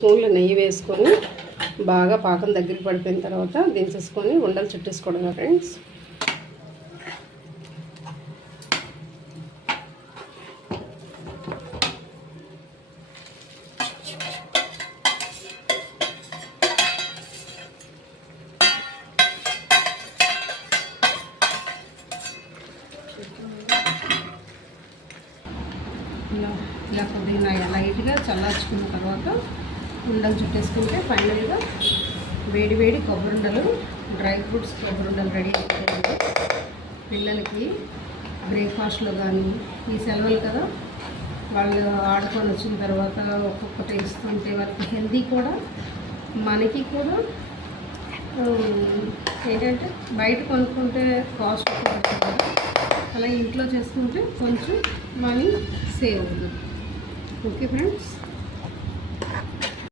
స్పూన్లు నెయ్యి వేసుకొని బాగా పాకం దగ్గరికి పడిపోయిన తర్వాత దించేసుకొని ఉండలు చుట్టేసుకోవడం ఫ్రెండ్స్. ఇలా కొద్దిగా లైట్గా చల్లార్చుకున్న తర్వాత ఉండలు చుట్టేసుకుంటే ఫైనల్గా వేడి వేడి కొబ్బరుండలు, డ్రై ఫ్రూట్స్ కొబ్బరుండలు రెడీ అవుతాయండి. పిల్లలకి బ్రేక్ఫాస్ట్లో కానీ ఈ సెలవులు కదా, వాళ్ళు ఆడుకొని వచ్చిన తర్వాత ఒక్కొక్కటి ఇస్తుంటే వాళ్ళకి హెల్దీ కూడా, మనకి కూడా ఏంటంటే బయట కొనుక్కుంటే కాస్ట్ పడుతుంది కదా, అలా ఇంట్లో చేసుకుంటే కొంచెం మనీ సేవ్ అవుతుంది. Okay friends.